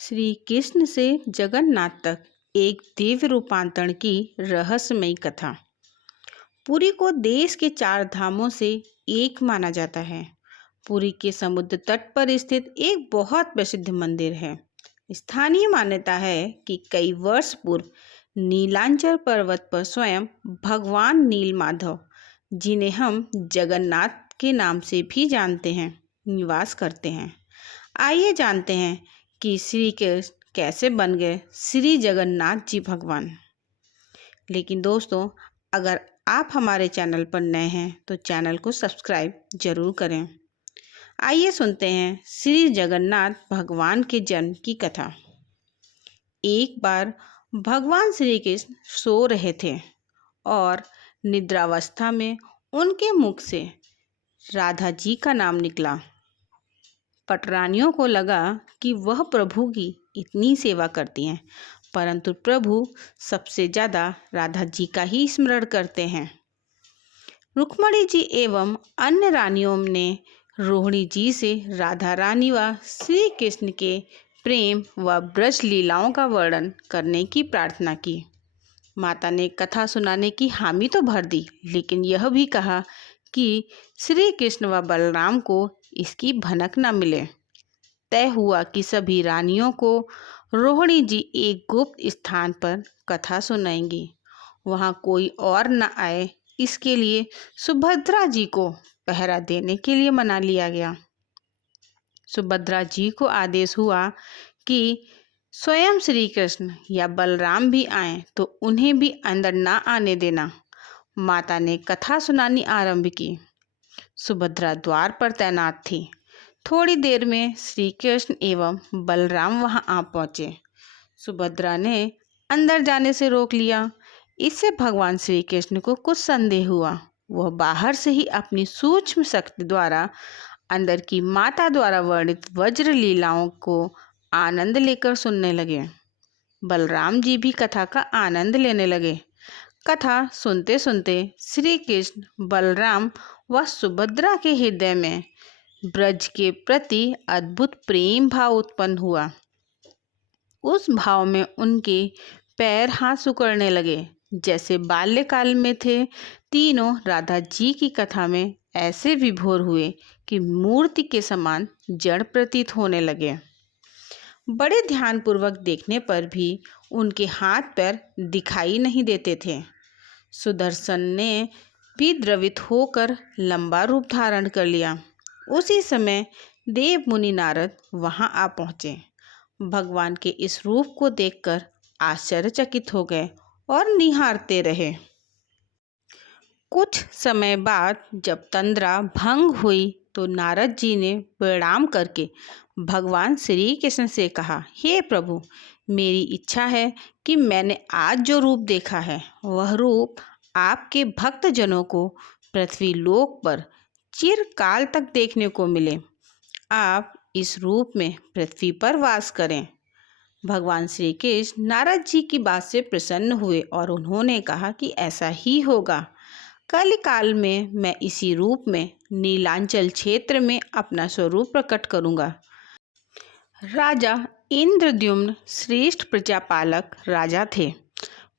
श्री कृष्ण से जगन्नाथ तक एक दिव्य रूपांतरण की रहस्यमयी कथा। पुरी को देश के 4 धामों से एक माना जाता है। पुरी के समुद्र तट पर स्थित एक बहुत प्रसिद्ध मंदिर है। स्थानीय मान्यता है कि कई वर्ष पूर्व नीलांचल पर्वत पर स्वयं भगवान नीलमाधव, जिन्हें हम जगन्नाथ के नाम से भी जानते हैं, निवास करते हैं। आइए जानते हैं कि श्री कृष्ण कैसे बन गए श्री जगन्नाथ जी भगवान। लेकिन दोस्तों, अगर आप हमारे चैनल पर नए हैं तो चैनल को सब्सक्राइब जरूर करें। आइए सुनते हैं श्री जगन्नाथ भगवान के जन्म की कथा। एक बार भगवान श्री कृष्ण सो रहे थे और निद्रावस्था में उनके मुख से राधा जी का नाम निकला। पटरानियों को लगा कि वह प्रभु की इतनी सेवा करती हैं, परंतु प्रभु सबसे ज़्यादा राधा जी का ही स्मरण करते हैं। रुक्मणी जी एवं अन्य रानियों ने रोहिणी जी से राधा रानी व श्री कृष्ण के प्रेम व ब्रज लीलाओं का वर्णन करने की प्रार्थना की। माता ने कथा सुनाने की हामी तो भर दी, लेकिन यह भी कहा कि श्री कृष्ण व बलराम को इसकी भनक न मिले। तय हुआ कि सभी रानियों को रोहिणी जी एक गुप्त स्थान पर कथा सुनाएंगी, वहाँ कोई और न आए, इसके लिए सुभद्रा जी को पहरा देने के लिए मना लिया गया। सुभद्रा जी को आदेश हुआ कि स्वयं श्री कृष्ण या बलराम भी आए तो उन्हें भी अंदर ना आने देना। माता ने कथा सुनानी आरंभ की। सुभद्रा द्वार पर तैनात थी। थोड़ी देर में श्री कृष्ण एवं बलराम वहां आ पहुंचे। सुभद्रा ने अंदर जाने से रोक लिया। इससे भगवान श्री कृष्ण को कुछ संदेह हुआ। वह बाहर से ही अपनी सूक्ष्म शक्ति द्वारा अंदर की माता द्वारा वर्णित वज्र लीलाओं को आनंद लेकर सुनने लगे। बलराम जी भी कथा का आनंद लेने लगे। कथा सुनते सुनते श्री कृष्ण, बलराम व सुभद्रा के हृदय में ब्रज के प्रति अद्भुत प्रेम भाव उत्पन्न हुआ। उस भाव में उनके पैर हाथ सिकुड़ने लगे, जैसे बाल्यकाल में थे। तीनों राधा जी की कथा में ऐसे विभोर हुए कि मूर्ति के समान जड़ प्रतीत होने लगे। बड़े ध्यानपूर्वक देखने पर भी उनके हाथ पैर दिखाई नहीं देते थे। सुदर्शन ने भी द्रवित होकर लंबा रूप धारण कर लिया। उसी समय देव मुनि नारद वहां आ पहुंचे। भगवान के इस रूप को देखकर आश्चर्यचकित हो गए और निहारते रहे। कुछ समय बाद जब तंद्रा भंग हुई तो नारद जी ने प्रणाम करके भगवान श्री कृष्ण से कहा, हे प्रभु, मेरी इच्छा है कि मैंने आज जो रूप देखा है वह रूप आपके भक्त जनों को पृथ्वी लोक पर चिरकाल तक देखने को मिले। आप इस रूप में पृथ्वी पर वास करें। भगवान श्री कृष्ण नारद जी की बात से प्रसन्न हुए और उन्होंने कहा कि ऐसा ही होगा। कलिकाल में मैं इसी रूप में नीलांचल क्षेत्र में अपना स्वरूप प्रकट करूंगा। राजा इंद्रद्युम्न श्रेष्ठ प्रजापालक राजा थे।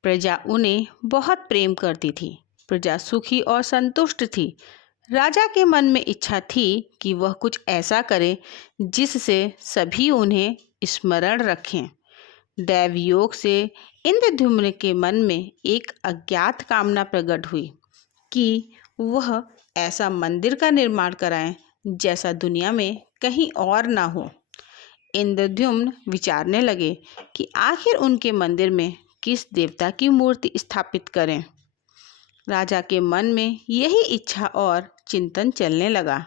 प्रजा उन्हें बहुत प्रेम करती थी। प्रजा सुखी और संतुष्ट थी। राजा के मन में इच्छा थी कि वह कुछ ऐसा करे जिससे सभी उन्हें स्मरण रखें। दैव योग से इंद्रद्युम्न के मन में एक अज्ञात कामना प्रकट हुई कि वह ऐसा मंदिर का निर्माण कराएं जैसा दुनिया में कहीं और ना हो। इंद्रद्युम्न विचारने लगे कि आखिर उनके मंदिर में किस देवता की मूर्ति स्थापित करें। राजा के मन में यही इच्छा और चिंतन चलने लगा।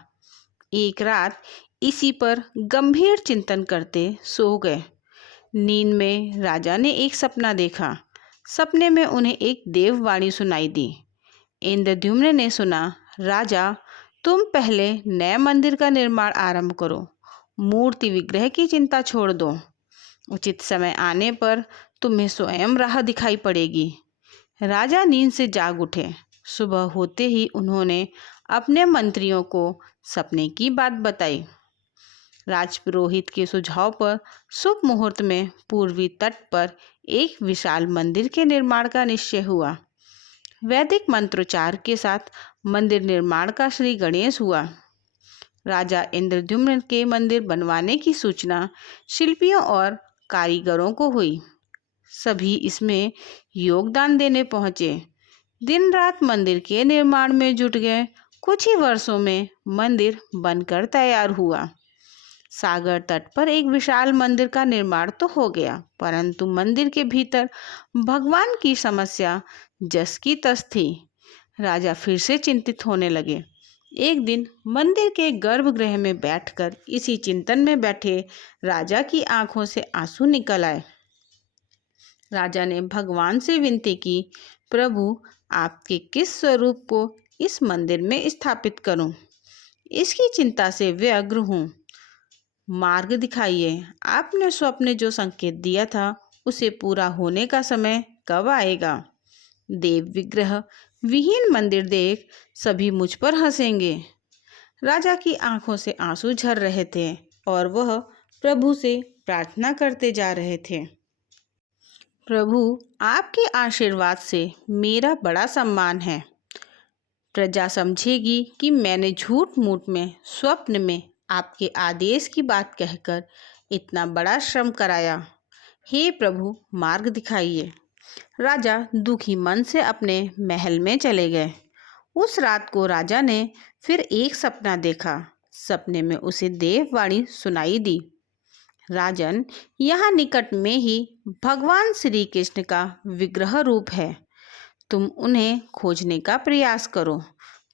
एक रात इसी पर गंभीर चिंतन करते सो गए। नींद में राजा ने एक सपना देखा। सपने में उन्हें एक देववाणी सुनाई दी। इंद्रद्युम्न ने सुना, राजा, तुम पहले नए मंदिर का निर्माण आरंभ करो। मूर्ति विग्रह की चिंता छोड़ दो। उचित समय आने पर तुम्हें स्वयं राह दिखाई पड़ेगी। राजा नींद से जाग उठे। सुबह होते ही उन्होंने अपने मंत्रियों को सपने की बात बताई। राजपुरोहित के सुझाव पर शुभ मुहूर्त में पूर्वी तट पर एक विशाल मंदिर के निर्माण का निश्चय हुआ। वैदिक मंत्रोच्चार के साथ मंदिर निर्माण का श्री गणेश हुआ। राजा इंद्रद्युम्न के मंदिर बनवाने की सूचना शिल्पियों और कारीगरों को हुई। सभी इसमें योगदान देने पहुंचे। दिन रात मंदिर के निर्माण में जुट गए। कुछ ही वर्षों में मंदिर बनकर तैयार हुआ। सागर तट पर एक विशाल मंदिर का निर्माण तो हो गया, परंतु मंदिर के भीतर भगवान की समस्या जस की तस थी। राजा फिर से चिंतित होने लगे। एक दिन मंदिर के गर्भगृह में बैठकर इसी चिंतन में बैठे राजा की आंखों से आंसू निकल आए। राजा ने भगवान से विनती की, प्रभु, आपके किस स्वरूप को इस मंदिर में स्थापित करूं? इसकी चिंता से व्यग्र हूं। मार्ग दिखाइए। आपने स्वप्न जो संकेत दिया था उसे पूरा होने का समय कब आएगा? देव विग्रह विहीन मंदिर देख सभी मुझ पर हंसेंगे। राजा की आंखों से आंसू झर रहे थे और वह प्रभु से प्रार्थना करते जा रहे थे। प्रभु, आपके आशीर्वाद से मेरा बड़ा सम्मान है। प्रजा समझेगी कि मैंने झूठ मूठ में स्वप्न में आपके आदेश की बात कहकर इतना बड़ा श्रम कराया। हे प्रभु, मार्ग दिखाइए। राजा दुखी मन से अपने महल में चले गए। उस रात को राजा ने फिर एक सपना देखा। सपने में उसे देववाणी सुनाई दी, राजन, यहाँ निकट में ही भगवान श्री कृष्ण का विग्रह रूप है। तुम उन्हें खोजने का प्रयास करो,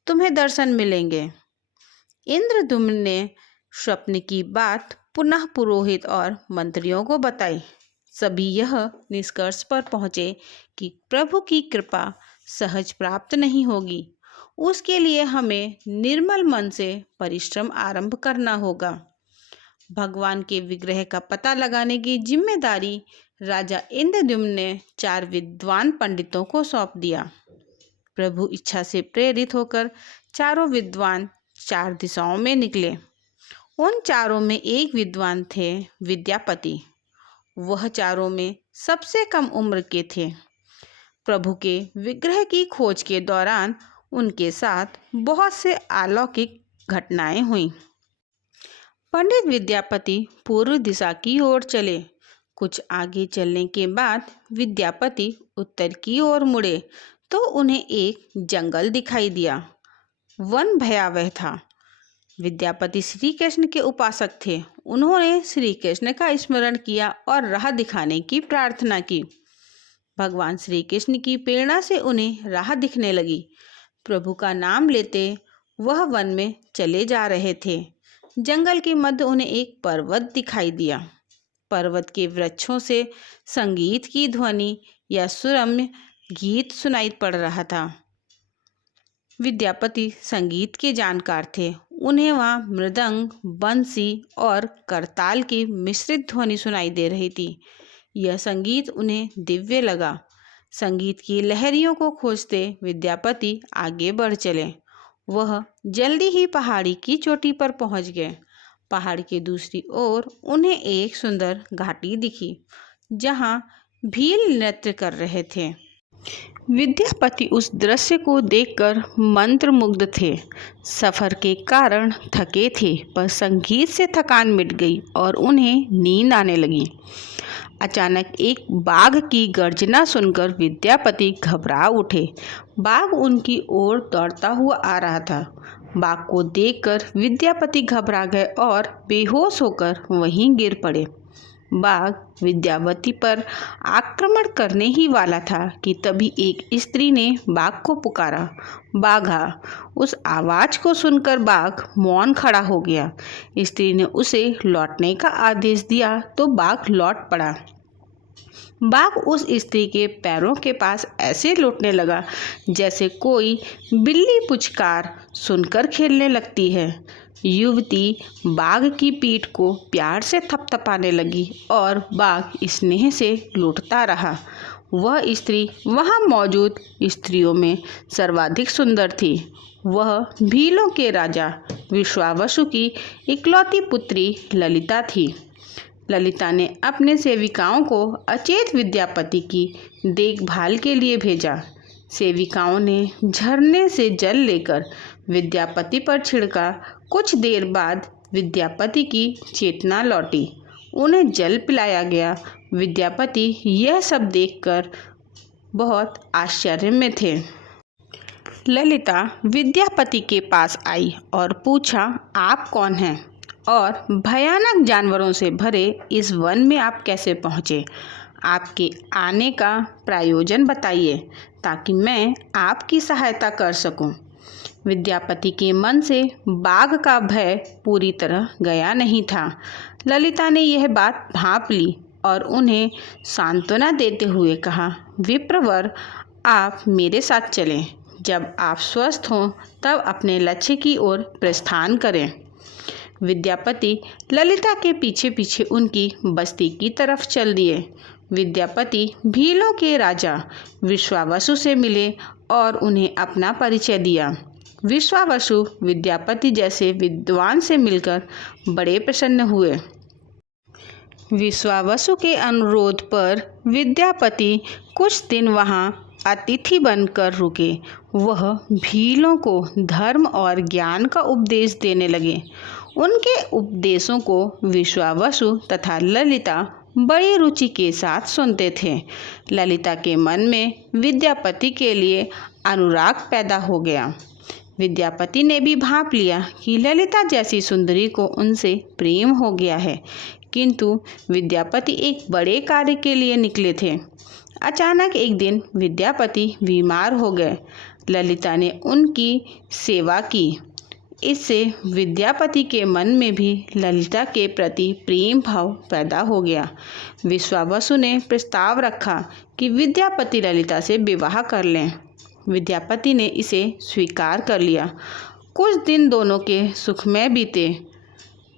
तुम्हें दर्शन मिलेंगे। इंद्रद्युम्न ने स्वप्न की बात पुनः पुरोहित और मंत्रियों को बताई। सभी यह निष्कर्ष पर पहुँचे कि प्रभु की कृपा सहज प्राप्त नहीं होगी। उसके लिए हमें निर्मल मन से परिश्रम आरंभ करना होगा। भगवान के विग्रह का पता लगाने की जिम्मेदारी राजा इंद्रद्युम्न ने 4 विद्वान पंडितों को सौंप दिया। प्रभु इच्छा से प्रेरित होकर चारों विद्वान 4 दिशाओं में निकले। उन चारों में एक विद्वान थे विद्यापति। वह चारों में सबसे कम उम्र के थे। प्रभु के विग्रह की खोज के दौरान उनके साथ बहुत से अलौकिक घटनाएं हुईं। पंडित विद्यापति पूर्व दिशा की ओर चले। कुछ आगे चलने के बाद विद्यापति उत्तर की ओर मुड़े तो उन्हें एक जंगल दिखाई दिया। वन भयावह था। विद्यापति श्री कृष्ण के उपासक थे। उन्होंने श्री कृष्ण का स्मरण किया और राह दिखाने की प्रार्थना की। भगवान श्री कृष्ण की प्रेरणा से उन्हें राह दिखने लगी। प्रभु का नाम लेते वह वन में चले जा रहे थे। जंगल के मध्य उन्हें एक पर्वत दिखाई दिया। पर्वत के वृक्षों से संगीत की ध्वनि या सुरम्य गीत सुनाई पड़ रहा था। विद्यापति संगीत के जानकार थे। उन्हें वहाँ मृदंग, बंसी और करताल की मिश्रित ध्वनि सुनाई दे रही थी। यह संगीत उन्हें दिव्य लगा। संगीत की लहरियों को खोजते विद्यापति आगे बढ़ चले। वह जल्दी ही पहाड़ी की चोटी पर पहुंच गए। पहाड़ के दूसरी ओर उन्हें एक सुंदर घाटी दिखी जहां भील नृत्य कर रहे थे। विद्यापति उस दृश्य को देखकर मंत्रमुग्ध थे। सफर के कारण थके थे, पर संगीत से थकान मिट गई और उन्हें नींद आने लगी। अचानक एक बाघ की गर्जना सुनकर विद्यापति घबरा उठे। बाघ उनकी ओर दौड़ता हुआ आ रहा था। बाघ को देखकर विद्यापति घबरा गए और बेहोश होकर वहीं गिर पड़े। बाघ विद्यापति पर आक्रमण करने ही वाला था कि तभी एक स्त्री ने बाघ को पुकारा, बाघा। उस आवाज को सुनकर बाघ मौन खड़ा हो गया। स्त्री ने उसे लौटने का आदेश दिया तो बाघ लौट पड़ा। बाघ उस स्त्री के पैरों के पास ऐसे लौटने लगा जैसे कोई बिल्ली पुचकार सुनकर खेलने लगती है। युवती बाघ की पीठ को प्यार से थपथपाने लगी और बाघ स्नेह से लौटता रहा। वह स्त्री वहां मौजूद स्त्रियों में सर्वाधिक सुंदर थी। वह भीलों के राजा विश्वावसु की इकलौती पुत्री ललिता थी। ललिता ने अपने सेविकाओं को अचेत विद्यापति की देखभाल के लिए भेजा। सेविकाओं ने झरने से जल लेकर विद्यापति पर छिड़का। कुछ देर बाद विद्यापति की चेतना लौटी। उन्हें जल पिलाया गया। विद्यापति यह सब देखकर बहुत आश्चर्य में थे। ललिता विद्यापति के पास आई और पूछा, आप कौन हैं और भयानक जानवरों से भरे इस वन में आप कैसे पहुँचे? आपके आने का प्रयोजन बताइए ताकि मैं आपकी सहायता कर सकूं। विद्यापति के मन से बाघ का भय पूरी तरह गया नहीं था। ललिता ने यह बात भांप ली और उन्हें सांत्वना देते हुए कहा, विप्रवर, आप मेरे साथ चलें। जब आप स्वस्थ हों तब अपने लक्ष्य की ओर प्रस्थान करें। विद्यापति ललिता के पीछे पीछे उनकी बस्ती की तरफ चल दिए। विद्यापति भीलों के राजा विश्वावसु से मिले और उन्हें अपना परिचय दिया। विश्वावसु विद्यापति जैसे विद्वान से मिलकर बड़े प्रसन्न हुए। विश्वावसु के अनुरोध पर विद्यापति कुछ दिन वहां अतिथि बनकर रुके। वह भीलों को धर्म और ज्ञान का उपदेश देने लगे। उनके उपदेशों को विश्वावसु तथा ललिता बड़ी रुचि के साथ सुनते थे। ललिता के मन में विद्यापति के लिए अनुराग पैदा हो गया। विद्यापति ने भी भांप लिया कि ललिता जैसी सुंदरी को उनसे प्रेम हो गया है, किंतु विद्यापति एक बड़े कार्य के लिए निकले थे। अचानक एक दिन विद्यापति बीमार हो गए। ललिता ने उनकी सेवा की। इससे विद्यापति के मन में भी ललिता के प्रति प्रेम भाव पैदा हो गया। विश्वावसु ने प्रस्ताव रखा कि विद्यापति ललिता से विवाह कर लें। विद्यापति ने इसे स्वीकार कर लिया। कुछ दिन दोनों के सुखमय बीते।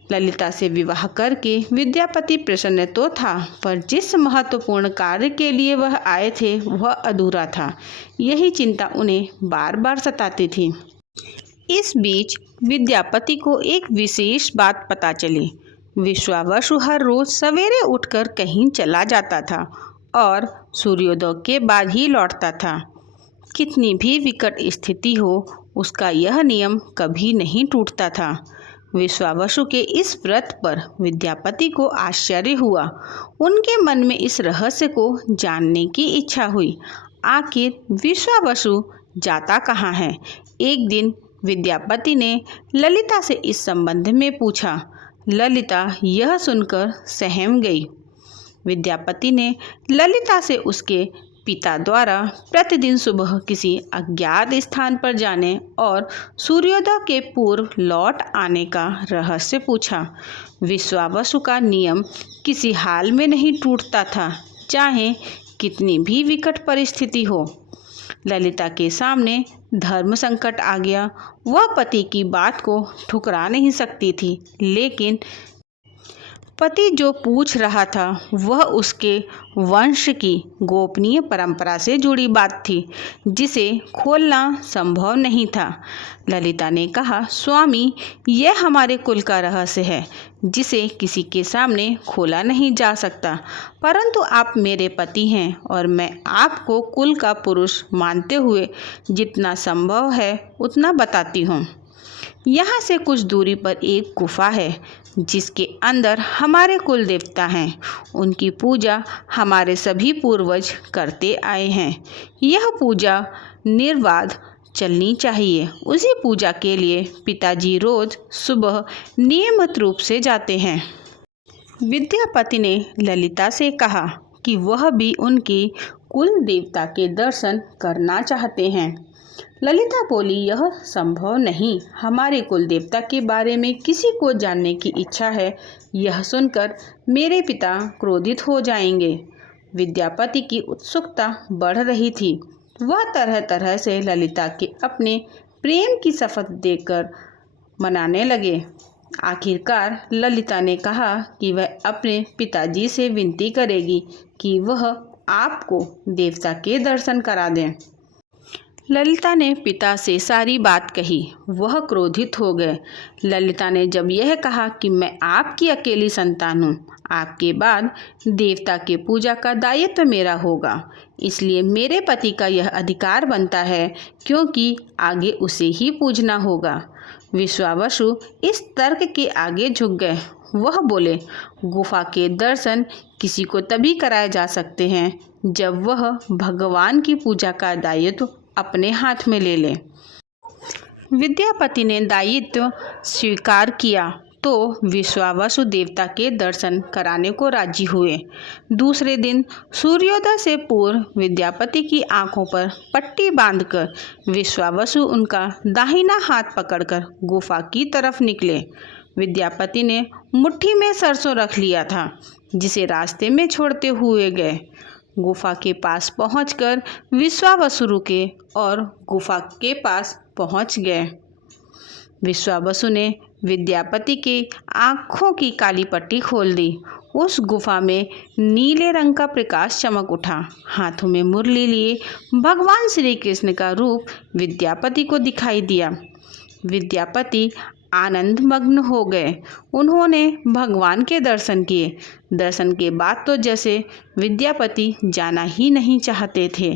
ललिता से विवाह करके विद्यापति प्रसन्न तो था, पर जिस महत्वपूर्ण कार्य के लिए वह आए थे वह अधूरा था। यही चिंता उन्हें बार बार सताती थी। इस बीच विद्यापति को एक विशेष बात पता चली। विश्वावसु हर रोज सवेरे उठकर कहीं चला जाता था और सूर्योदय के बाद ही लौटता था। कितनी भी विकट स्थिति हो, उसका यह नियम कभी नहीं टूटता था। विश्वावसु के इस व्रत पर विद्यापति को आश्चर्य हुआ। उनके मन में इस रहस्य को जानने की इच्छा हुई। आखिर विश्वावसु जाता कहाँ है? एक दिन विद्यापति ने ललिता से इस संबंध में पूछा। ललिता यह सुनकर सहम गई। विद्यापति ने ललिता से उसके पिता द्वारा प्रतिदिन सुबह किसी अज्ञात स्थान पर जाने और सूर्योदय के पूर्व लौट आने का रहस्य पूछा। विश्वावसु का नियम किसी हाल में नहीं टूटता था, चाहे कितनी भी विकट परिस्थिति हो। ललिता के सामने धर्म संकट आ गया। वह पति की बात को ठुकरा नहीं सकती थी, लेकिन पति जो पूछ रहा था वह उसके वंश की गोपनीय परंपरा से जुड़ी बात थी, जिसे खोलना संभव नहीं था। ललिता ने कहा, स्वामी, यह हमारे कुल का रहस्य है जिसे किसी के सामने खोला नहीं जा सकता, परंतु आप मेरे पति हैं और मैं आपको कुल का पुरुष मानते हुए जितना संभव है उतना बताती हूँ। यहाँ से कुछ दूरी पर एक गुफा है जिसके अंदर हमारे कुल देवता हैं। उनकी पूजा हमारे सभी पूर्वज करते आए हैं। यह पूजा निर्बाध चलनी चाहिए। उसी पूजा के लिए पिताजी रोज सुबह नियमित रूप से जाते हैं। विद्यापति ने ललिता से कहा कि वह भी उनकी कुल देवता के दर्शन करना चाहते हैं। ललिता बोली, यह संभव नहीं। हमारे कुल देवता के बारे में किसी को जानने की इच्छा है, यह सुनकर मेरे पिता क्रोधित हो जाएंगे। विद्यापति की उत्सुकता बढ़ रही थी। वह तरह तरह से ललिता के अपने प्रेम की शपथ देकर मनाने लगे। आखिरकार ललिता ने कहा कि वह अपने पिताजी से विनती करेगी कि वह आपको देवता के दर्शन करा दें। ललिता ने पिता से सारी बात कही। वह क्रोधित हो गए। ललिता ने जब यह कहा कि मैं आपकी अकेली संतान हूँ, आपके बाद देवता के पूजा का दायित्व मेरा होगा, इसलिए मेरे पति का यह अधिकार बनता है, क्योंकि आगे उसे ही पूजना होगा। विश्वावसु इस तर्क के आगे झुक गए। वह बोले, गुफा के दर्शन किसी को तभी कराए जा सकते हैं जब वह भगवान की पूजा का दायित्व अपने हाथ में ले ले। विद्यापति ने दायित्व स्वीकार किया तो विश्वावसु देवता के दर्शन कराने को राजी हुए। दूसरे दिन सूर्योदय से पूर्व विद्यापति की आंखों पर पट्टी बांधकर विश्वावसु उनका दाहिना हाथ पकड़कर गुफा की तरफ निकले। विद्यापति ने मुट्ठी में सरसों रख लिया था, जिसे रास्ते में छोड़ते हुए गए। गुफा के पास पहुंचकर विश्वावसु रुके और गुफा के पास पहुंच गए। विश्वावसु ने विद्यापति के आँखों की काली पट्टी खोल दी। उस गुफा में नीले रंग का प्रकाश चमक उठा। हाथों में मुरली लिए भगवान श्री कृष्ण का रूप विद्यापति को दिखाई दिया। विद्यापति आनंद मग्न हो गए। उन्होंने भगवान के दर्शन किए। दर्शन के बाद तो जैसे विद्यापति जाना ही नहीं चाहते थे,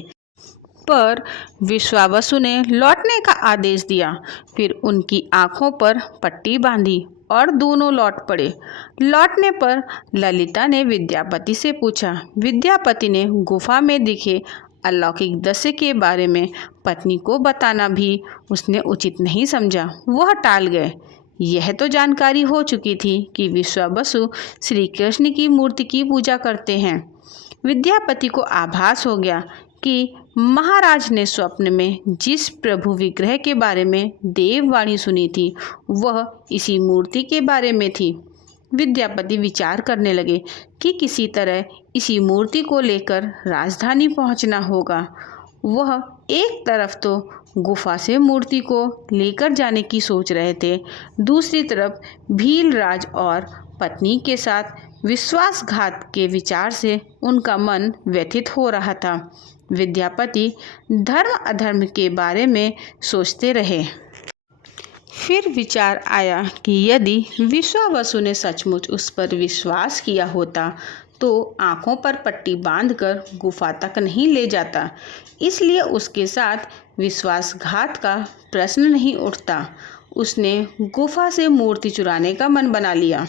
पर विश्वावसु ने लौटने का आदेश दिया। फिर उनकी आंखों पर पट्टी बांधी और दोनों लौट पड़े। लौटने पर ललिता ने विद्यापति से पूछा। विद्यापति ने गुफा में दिखे अलौकिक दृश्य के बारे में पत्नी को बताना भी उसने उचित नहीं समझा। वह टाल गए। यह तो जानकारी हो चुकी थी कि विश्वावसु श्री कृष्ण की मूर्ति की पूजा करते हैं। विद्यापति को आभास हो गया कि महाराज ने स्वप्न में जिस प्रभु विग्रह के बारे में देववाणी सुनी थी वह इसी मूर्ति के बारे में थी। विद्यापति विचार करने लगे कि किसी तरह इसी मूर्ति को लेकर राजधानी पहुंचना होगा। वह एक तरफ तो गुफा से मूर्ति को लेकर जाने की सोच रहे थे, दूसरी तरफ भीलराज और पत्नी के साथ विश्वासघात के विचार से उनका मन व्यथित हो रहा था। विद्यापति धर्म अधर्म के बारे में सोचते रहे। फिर विचार आया कि यदि विश्वावसु ने सचमुच उस पर विश्वास किया होता तो आंखों पर पट्टी बांधकर गुफा तक नहीं ले जाता, इसलिए उसके साथ विश्वासघात का प्रश्न नहीं उठता। उसने गुफा से मूर्ति चुराने का मन बना लिया।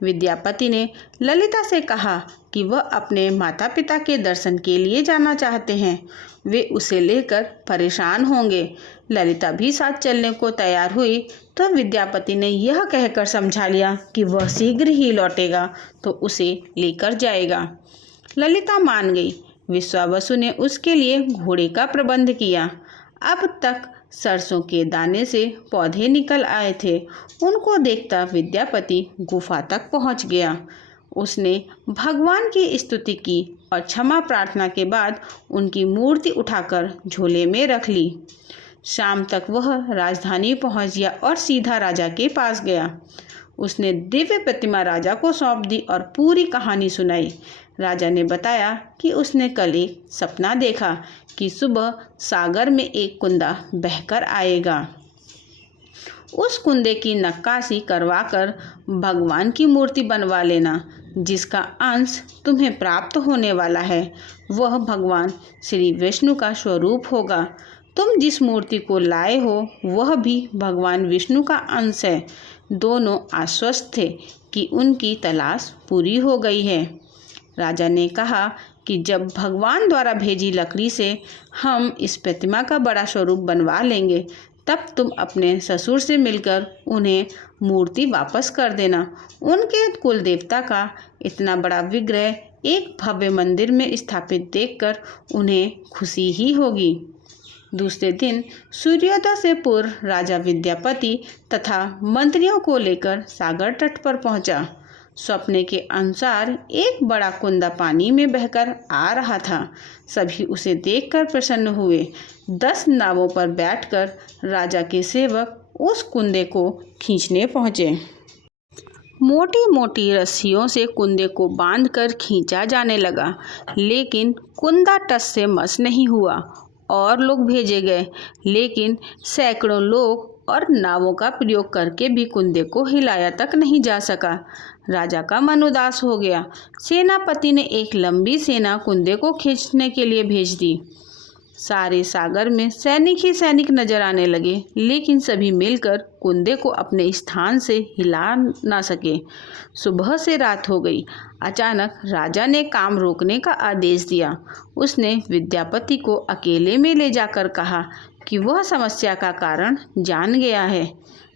विद्यापति ने ललिता से कहा कि वह अपने माता पिता के दर्शन के लिए जाना चाहते हैं। वे उसे लेकर परेशान होंगे। ललिता भी साथ चलने को तैयार हुई तो विद्यापति ने यह कहकर समझा लिया कि वह शीघ्र ही लौटेगा तो उसे लेकर जाएगा। ललिता मान गई। विश्वावसु ने उसके लिए घोड़े का प्रबंध किया। अब तक सरसों के दाने से पौधे निकल आए थे। उनको देखता विद्यापति गुफा तक पहुंच गया। उसने भगवान की स्तुति की और क्षमा प्रार्थना के बाद उनकी मूर्ति उठाकर झोले में रख ली। शाम तक वह राजधानी पहुंच गया और सीधा राजा के पास गया। उसने दिव्य प्रतिमा राजा को सौंप दी और पूरी कहानी सुनाई। राजा ने बताया कि उसने कल एक सपना देखा कि सुबह सागर में एक कुंदा बहकर आएगा। उस कुंदे की नक्काशी करवाकर भगवान की मूर्ति बनवा लेना। जिसका अंश तुम्हें प्राप्त होने वाला है वह भगवान श्री विष्णु का स्वरूप होगा। तुम जिस मूर्ति को लाए हो वह भी भगवान विष्णु का अंश है। दोनों आश्वस्त थे कि उनकी तलाश पूरी हो गई है। राजा ने कहा कि जब भगवान द्वारा भेजी लकड़ी से हम इस प्रतिमा का बड़ा स्वरूप बनवा लेंगे तब तुम अपने ससुर से मिलकर उन्हें मूर्ति वापस कर देना। उनके कुल देवता का इतना बड़ा विग्रह एक भव्य मंदिर में स्थापित देखकर उन्हें खुशी ही होगी। दूसरे दिन सूर्योदय से पूर्व राजा विद्यापति तथा मंत्रियों को लेकर सागर तट पर पहुंचा। स्वप्न के अनुसार एक बड़ा कुंदा पानी में बहकर आ रहा था। सभी उसे देखकर प्रसन्न हुए। 10 नावों पर बैठकर राजा के सेवक उस कुंदे को खींचने पहुंचे। मोटी मोटी रस्सियों से कुंदे को बांधकर खींचा जाने लगा, लेकिन कुंदा टस से मस नहीं हुआ और लोग भेजे गए, लेकिन सैकड़ों लोग और नावों का प्रयोग करके भी कुंदे को हिलाया तक नहीं जा सका। राजा का मन उदास हो गया। सेनापति ने एक लंबी सेना कुंदे को खींचने के लिए भेज दी। सारे सागर में सैनिक ही सैनिक नजर आने लगे, लेकिन सभी मिलकर कुंदे को अपने स्थान से हिला ना सके। सुबह से रात हो गई। अचानक राजा ने काम रोकने का आदेश दिया। उसने विद्यापति को अकेले में ले जाकर कहा कि वह समस्या का कारण जान गया है।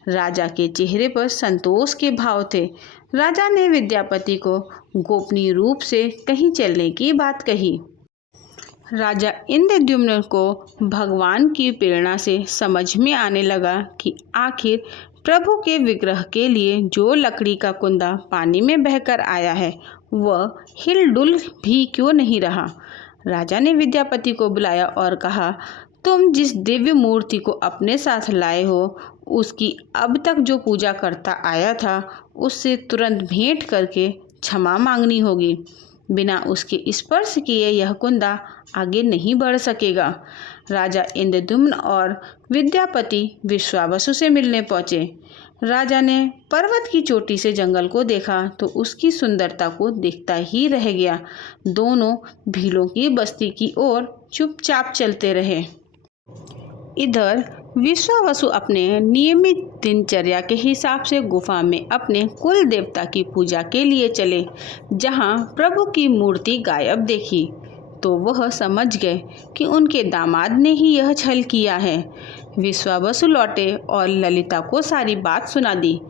राजा के चेहरे पर संतोष के भाव थे। राजा ने विद्यापति को गोपनीय रूप से कहीं चलने की बात कही। राजा इंद्रद्युम्न को भगवान की प्रेरणा से समझ में आने लगा कि आखिर प्रभु के विग्रह के लिए जो लकड़ी का कुंदा पानी में बहकर आया है वह हिलडुल भी क्यों नहीं रहा। राजा ने विद्यापति को बुलाया और कहा, तुम जिस दिव्य मूर्ति को अपने साथ लाए हो उसकी अब तक जो पूजा करता आया था उससे तुरंत भेंट करके क्षमा मांगनी होगी। बिना उसके स्पर्श किए यह कुंदा आगे नहीं बढ़ सकेगा। राजा इंद्रद्युम्न और विद्यापति विश्वावसु से मिलने पहुँचे। राजा ने पर्वत की चोटी से जंगल को देखा तो उसकी सुंदरता को देखता ही रह गया। दोनों भीलों की बस्ती की ओर चुपचाप चलते रहे। इधर विश्वावसु अपने नियमित दिनचर्या के हिसाब से गुफा में अपने कुल देवता की पूजा के लिए चले। जहां प्रभु की मूर्ति गायब देखी तो वह समझ गए कि उनके दामाद ने ही यह छल किया है। विश्वावसु लौटे और ललिता को सारी बात सुना दी।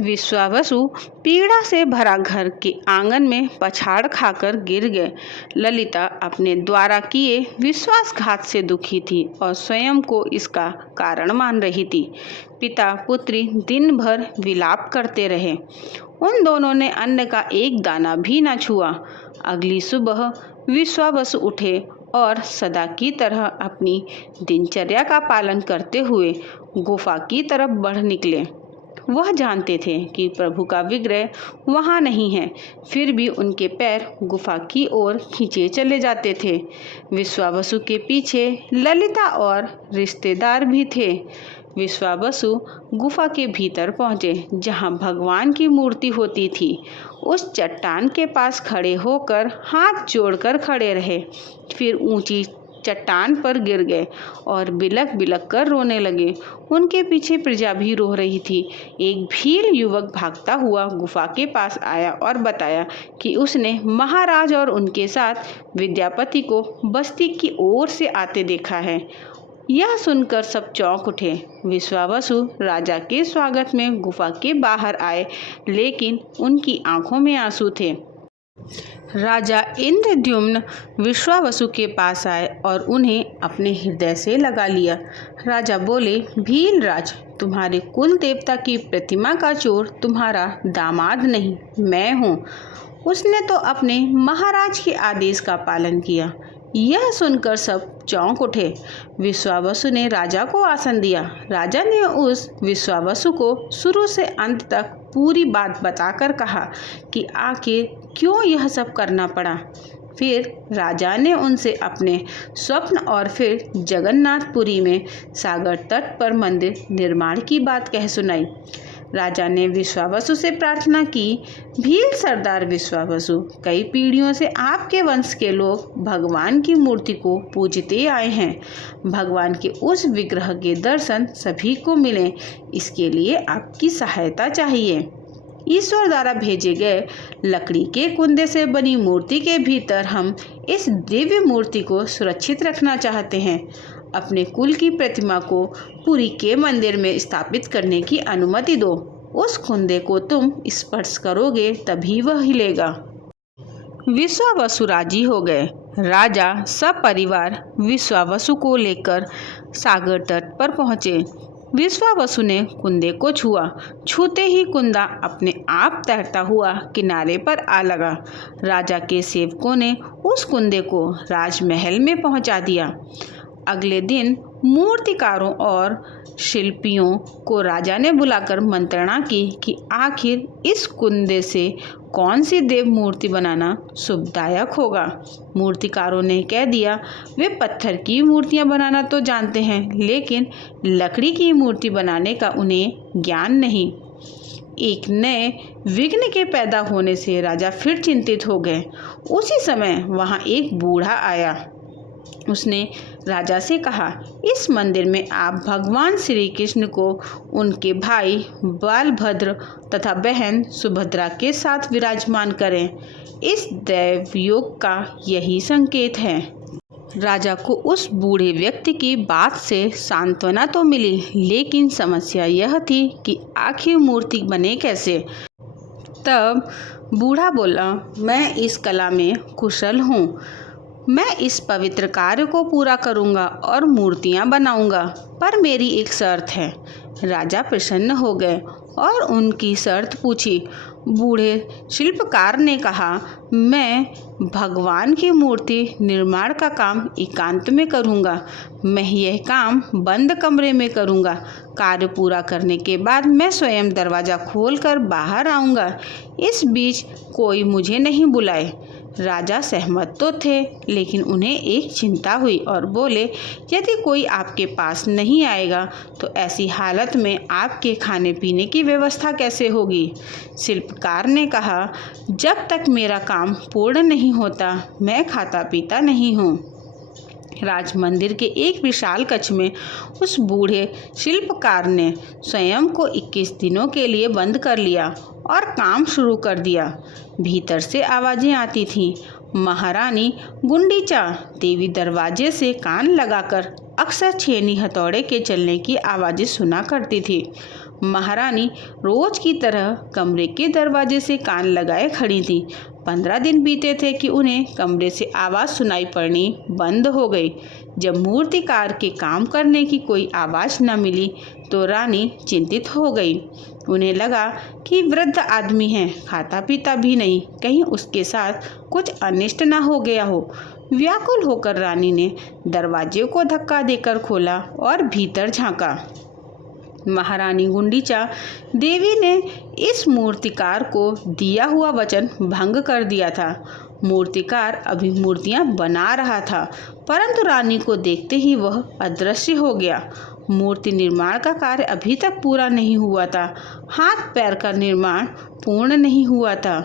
विश्वावसु पीड़ा से भरा घर के आंगन में पछाड़ खाकर गिर गए। ललिता अपने द्वारा किए विश्वासघात से दुखी थी और स्वयं को इसका कारण मान रही थी। पिता पुत्री दिन भर विलाप करते रहे। उन दोनों ने अन्न का एक दाना भी न छुआ। अगली सुबह विश्वावसु उठे और सदा की तरह अपनी दिनचर्या का पालन करते हुए गुफा की तरफ बढ़ निकले। वह जानते थे कि प्रभु का विग्रह वहाँ नहीं है, फिर भी उनके पैर गुफा की ओर खींचे चले जाते थे। विश्वावसु के पीछे ललिता और रिश्तेदार भी थे। विश्वावसु गुफा के भीतर पहुँचे जहाँ भगवान की मूर्ति होती थी। उस चट्टान के पास खड़े होकर हाथ जोड़कर खड़े रहे, फिर ऊंची चट्टान पर गिर गए और बिलख बिलख कर रोने लगे। उनके पीछे प्रजा भी रो रही थी। एक भील युवक भागता हुआ गुफा के पास आया और बताया कि उसने महाराज और उनके साथ विद्यापति को बस्ती की ओर से आते देखा है। यह सुनकर सब चौंक उठे। विश्वावसु राजा के स्वागत में गुफा के बाहर आए, लेकिन उनकी आंखों में आंसू थे। राजा इंद्रद्युम्न विश्वावसु के पास आए और उन्हें अपने हृदय से लगा लिया। राजा बोले, भीलराज, तुम्हारे कुल देवता की प्रतिमा का चोर तुम्हारा दामाद नहीं, मैं हूँ। उसने तो अपने महाराज के आदेश का पालन किया। यह सुनकर सब चौंक उठे। विश्वावसु ने राजा को आसन दिया। राजा ने उस विश्वावसु को शुरू से अंत तक पूरी बात बताकर कहा कि आखिर क्यों यह सब करना पड़ा। फिर राजा ने उनसे अपने स्वप्न और फिर जगन्नाथपुरी में सागर तट पर मंदिर निर्माण की बात कह सुनाई। राजा ने विश्वावसु से प्रार्थना की, भील सरदार विश्वावसु, कई पीढ़ियों से आपके वंश के लोग भगवान की मूर्ति को पूजते आए हैं। भगवान के उस विग्रह के दर्शन सभी को मिले, इसके लिए आपकी सहायता चाहिए। ईश्वर द्वारा भेजे गए लकड़ी के कुंदे से बनी मूर्ति के भीतर हम इस दिव्य मूर्ति को सुरक्षित रखना चाहते हैं। अपने कुल की प्रतिमा को पुरी के मंदिर में स्थापित करने की अनुमति दो। उस कुंदे को तुम स्पर्श करोगे तभी वह हिलेगा। विश्वावसु राजी हो गए। राजा सब परिवार विश्वावसु को लेकर सागर तट पर पहुँचे। विश्वावसु ने कुंदे को छुआ। छूते ही कुंदा अपने आप तैरता हुआ किनारे पर आ लगा। राजा के सेवकों ने उस कुंदे को राजमहल में पहुंचा दिया। अगले दिन मूर्तिकारों और शिल्पियों को राजा ने बुलाकर मंत्रणा की कि आखिर इस कुंदे से कौन सी देव मूर्ति बनाना शुभदायक होगा। मूर्तिकारों ने कह दिया, वे पत्थर की मूर्तियां बनाना तो जानते हैं, लेकिन लकड़ी की मूर्ति बनाने का उन्हें ज्ञान नहीं। एक नए विघ्न के पैदा होने से राजा फिर चिंतित हो गए। उसी समय वहां एक बूढ़ा आया। उसने राजा से कहा, इस मंदिर में आप भगवान श्री कृष्ण को उनके भाई बालभद्र तथा बहन सुभद्रा के साथ विराजमान करें। इस दैवयोग का यही संकेत है। राजा को उस बूढ़े व्यक्ति की बात से सांत्वना तो मिली, लेकिन समस्या यह थी कि आखिर मूर्ति बने कैसे। तब बूढ़ा बोला, मैं इस कला में कुशल हूँ। मैं इस पवित्र कार्य को पूरा करूँगा और मूर्तियाँ बनाऊँगा, पर मेरी एक शर्त है। राजा प्रसन्न हो गए और उनकी शर्त पूछी। बूढ़े शिल्पकार ने कहा, मैं भगवान की मूर्ति निर्माण का काम एकांत में करूँगा। मैं यह काम बंद कमरे में करूँगा। कार्य पूरा करने के बाद मैं स्वयं दरवाज़ा खोलकर बाहर आऊँगा। इस बीच कोई मुझे नहीं बुलाए। राजा सहमत तो थे, लेकिन उन्हें एक चिंता हुई और बोले, यदि कोई आपके पास नहीं आएगा तो ऐसी हालत में आपके खाने पीने की व्यवस्था कैसे होगी। शिल्पकार ने कहा, जब तक मेरा काम पूर्ण नहीं होता मैं खाता पीता नहीं हूँ। राज मंदिर के एक विशाल कक्ष में उस बूढ़े शिल्पकार ने स्वयं को 21 दिनों के लिए बंद कर लिया और काम शुरू कर दिया। भीतर से आवाज़ें आती थीं। महारानी गुंडीचा देवी दरवाजे से कान लगाकर अक्सर छेनी हथौड़े के चलने की आवाज़ें सुना करती थी। महारानी रोज की तरह कमरे के दरवाजे से कान लगाए खड़ी थीं। 15 दिन बीते थे कि उन्हें कमरे से आवाज़ सुनाई पड़नी बंद हो गई। जब मूर्तिकार के काम करने की कोई आवाज़ न मिली तो रानी चिंतित हो गई। उन्हें लगा कि वृद्ध आदमी है, खाता पीता भी नहीं, कहीं उसके साथ कुछ अनिष्ट न हो गया हो। व्याकुल होकर रानी ने दरवाजे को धक्का देकर खोला और भीतर झांका। महारानी गुंडीचा देवी ने इस मूर्तिकार को दिया हुआ वचन भंग कर दिया था। मूर्तिकार अभी मूर्तियां बना रहा था, परंतु रानी को देखते ही वह अदृश्य हो गया। मूर्ति निर्माण का कार्य अभी तक पूरा नहीं हुआ था। हाथ पैर का निर्माण पूर्ण नहीं हुआ था।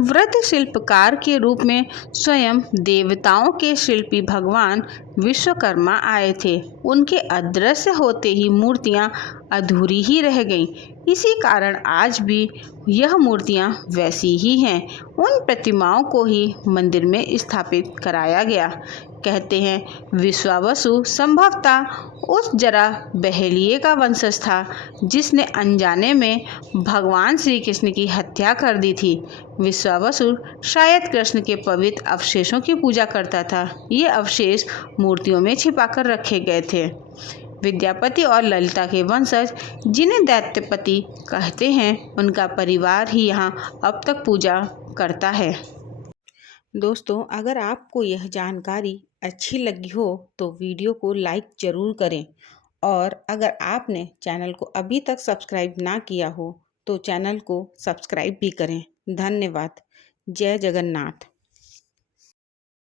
वृद्ध शिल्पकार के रूप में स्वयं देवताओं के शिल्पी भगवान विश्वकर्मा आए थे। उनके अदृश्य होते ही मूर्तियां अधूरी ही रह गईं। इसी कारण आज भी यह मूर्तियां वैसी ही हैं। उन प्रतिमाओं को ही मंदिर में स्थापित कराया गया। कहते हैं विश्वावसु संभवतः उस जरा बहेलिए का वंशज था जिसने अनजाने में भगवान श्री कृष्ण की हत्या कर दी थी। विश्वावसुर शायद कृष्ण के पवित्र अवशेषों की पूजा करता था। ये अवशेष मूर्तियों में छिपाकर रखे गए थे। विद्यापति और ललिता के वंशज जिन्हें दैत्यपति कहते हैं, उनका परिवार ही यहाँ अब तक पूजा करता है। दोस्तों, अगर आपको यह जानकारी अच्छी लगी हो तो वीडियो को लाइक ज़रूर करें, और अगर आपने चैनल को अभी तक सब्सक्राइब ना किया हो तो चैनल को सब्सक्राइब भी करें। धन्यवाद। जय जगन्नाथ।